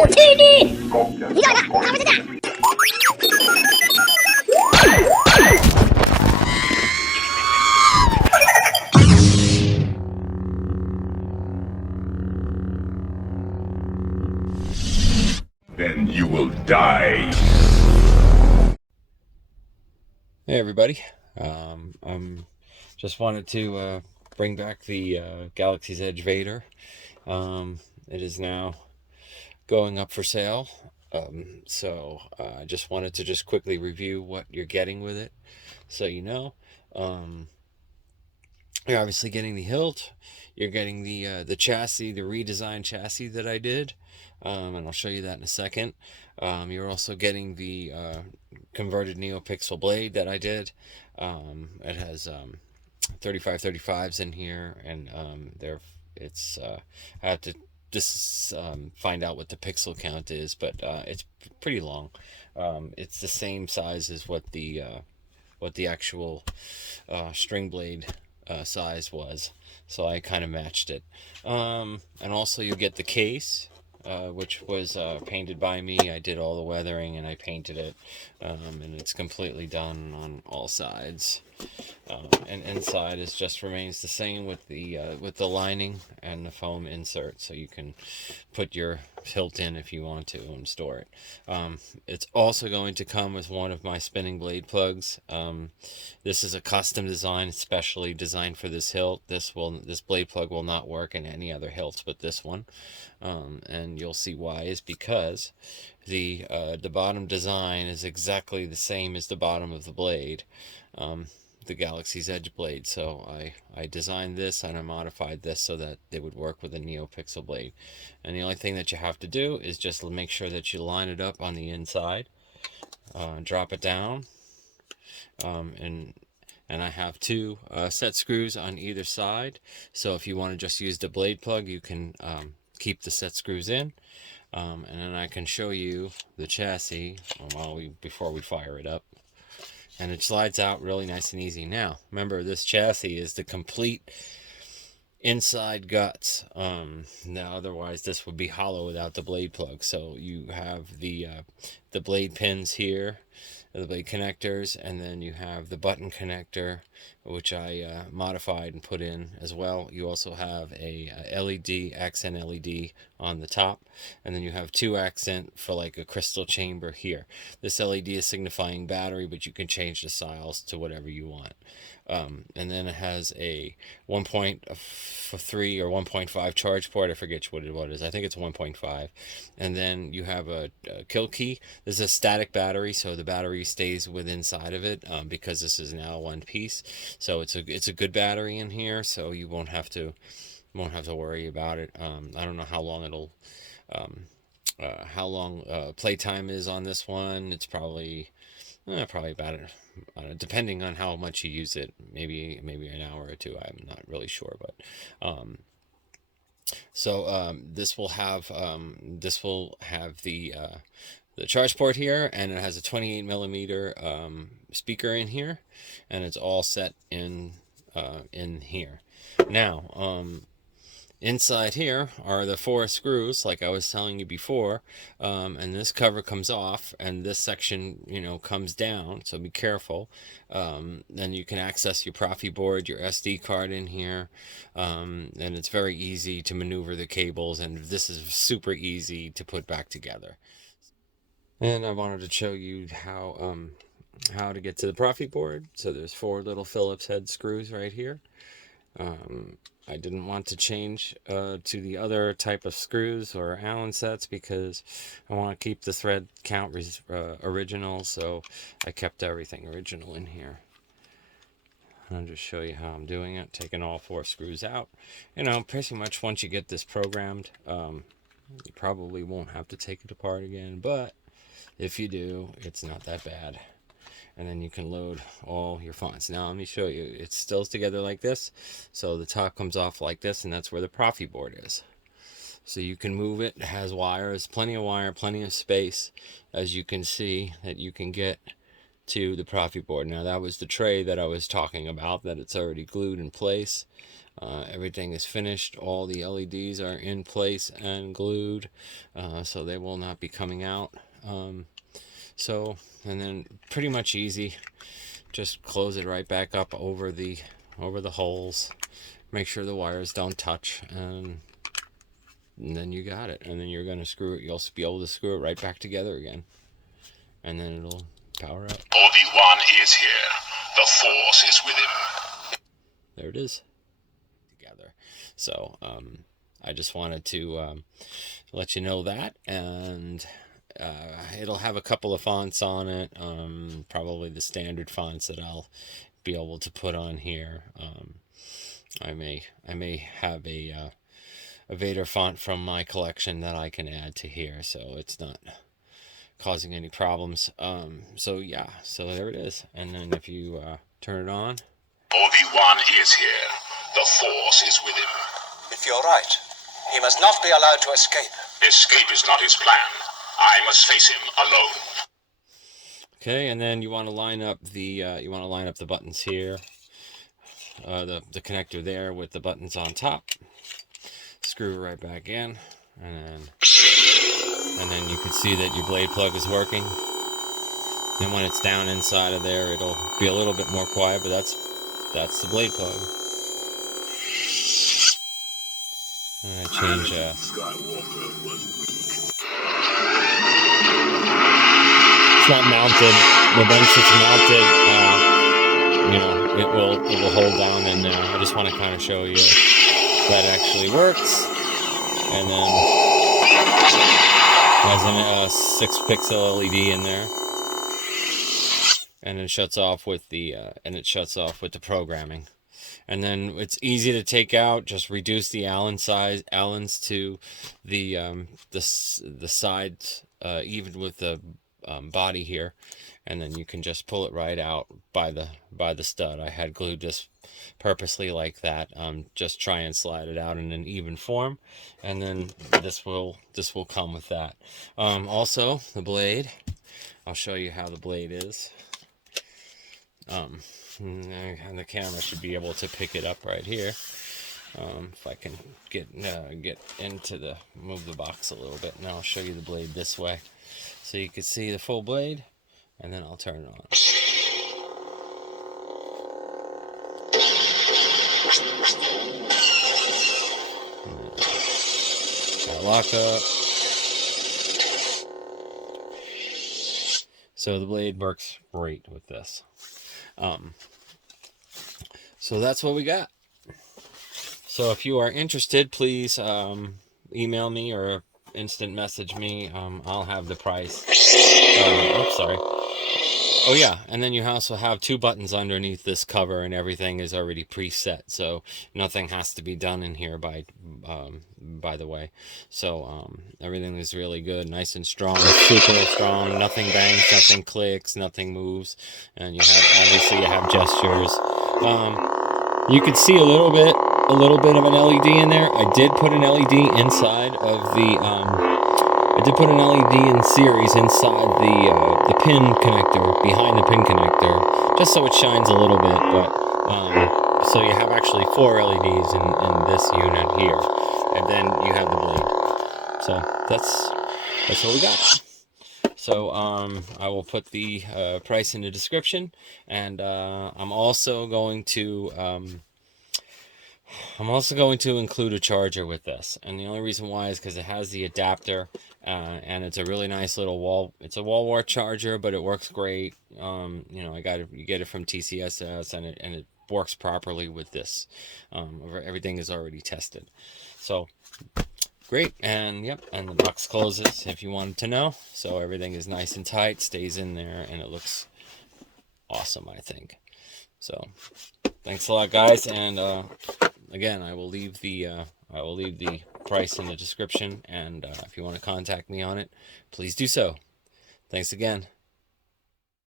Then you will die. Hey everybody, I'm just wanted to bring back the Galaxy's Edge Vader. It is now going up for sale, so I just wanted to just quickly review what you're getting with it, so you know. You're obviously getting the hilt. You're getting the chassis, the redesigned chassis that I did, and I'll show you that in a second. You're also getting the converted NeoPixel blade that I did. It has 3535s in here, and I have to just find out what the pixel count is, but it's pretty long. It's the same size as what the actual string blade size was, so I kind of matched it. And also you get the case, which was painted by me. I did all the weathering and I painted it, and it's completely done on all sides. And inside is just remains the same with the lining and the foam insert, so you can put your hilt in if you want to and store it. It's also going to come with one of my spinning blade plugs. This is a custom design, specially designed for this hilt. This blade plug will not work in any other hilts but this one, and you'll see why. Is because the bottom design is exactly the same as the bottom of the blade. The Galaxy's Edge blade. So I designed this and I modified this so that it would work with a NeoPixel blade. And the only thing that you have to do is just make sure that you line it up on the inside, drop it down, and I have two set screws on either side. So if you want to just use the blade plug, you can keep the set screws in. And then I can show you the chassis before we fire it up. And it slides out really nice and easy. Now, remember, this chassis is the complete inside guts. Now, otherwise, this would be hollow without the blade plug. So you have the blade pins here, the blade connectors, and then you have the button connector, which I modified and put in as well. You also have a LED, accent LED on the top, and then you have two accent for like a crystal chamber here. This LED is signifying battery, but you can change the styles to whatever you want. And then it has a 1.3 or 1.5 charge port. I forget what it is. I think it's 1.5. And then you have a kill key. This is a static battery, so the battery stays within inside of it, because this is now one piece. So it's a good battery in here, so you won't have to worry about it. I don't know how long it'll playtime is on this one. It's probably about it, depending on how much you use it, maybe an hour or two. I'm not really sure, but this will have the charge port here, and it has a 28 millimeter speaker in here, and it's all set in here. Now, inside here are the 4 screws, like I was telling you before, and this cover comes off, and this section, comes down, so be careful. Then you can access your Profi board, your SD card in here, and it's very easy to maneuver the cables, and this is super easy to put back together. And I wanted to show you how to get to the Profi board. So there's 4 little Phillips head screws right here. I didn't want to change to the other type of screws or Allen sets because I want to keep the thread count original, so I kept everything original in here. I'll just show you how I'm doing it, taking all 4 screws out. Pretty much once you get this programmed, you probably won't have to take it apart again, but if you do, it's not that bad. And then you can load all your fonts. Now let me show you. It stills together like this, so the top comes off like this, and that's where the Profi board is. So you can move it. It has wires, plenty of wire, plenty of space, as you can see, that you can get to the Profi board. Now that was the tray that I was talking about, that it's already glued in place. Everything is finished. All the LEDs are in place and glued, so they will not be coming out. And then pretty much easy. Just close it right back up over the holes. Make sure the wires don't touch, and then you got it. And then you're gonna screw it. You'll be able to screw it right back together again, and then it'll power up. Obi-Wan is here. The Force is with him. There it is. Together. So I just wanted to let you know that, and it'll have a couple of fonts on it. Probably the standard fonts that I'll be able to put on here. I may have a Vader font from my collection that I can add to here, so it's not causing any problems. So yeah, so there it is. And then if you turn it on, Obi-Wan is here. The Force is with him. If you're right, he must not be allowed to escape. Escape is not his plan. I must face him alone. okay. And then you want to line up the buttons here, the connector there with the buttons on top. Screw it right back in, and then you can see that your blade plug is working. And when it's down inside of there, it'll be a little bit more quiet, but that's the blade plug. And I change it's not mounted, but once it's mounted, it will hold down in there. I just want to kind of show you that actually works. And then has a 6-pixel LED in there, and it shuts off with the programming. And then it's easy to take out. Just reduce the Allens to the sides, even with the body here, and then you can just pull it right out by the stud. I had glued this purposely like that. Just try and slide it out in an even form, and then this will come with that. Also, the blade. I'll show you how the blade is. And the camera should be able to pick it up right here. If I can get into move the box a little bit, and I'll show you the blade this way, so you can see the full blade, and then I'll turn it on. Lock up. So the blade works great with this. So that's what we got. So if you are interested, please email me or instant message me. I'll have the price. Oops, sorry. Oh yeah, and then you also have 2 buttons underneath this cover, and everything is already preset, so nothing has to be done in here by the way. So everything is really good, nice and strong, super strong. Nothing bangs, nothing clicks, nothing moves, and you have gestures. You can see a little bit of an LED in there. I did put an LED inside of the. I did put an LED in series inside the pin connector, behind the pin connector, just so it shines a little bit. But so you have actually 4 LEDs in this unit here, and then you have the blade. So that's what we got. So I will put the price in the description, and I'm also going to include a charger with this, and the only reason why is because it has the adapter, and it's a really nice little wall wart charger, but it works great. You get it from TCSS, and it works properly with this. Everything is already tested, so great. And yep, and the box closes if you wanted to know. So everything is nice and tight, stays in there, and it looks awesome, I think. So thanks a lot, guys, and again, I will leave the price in the description, and if you want to contact me on it, please do so. Thanks again.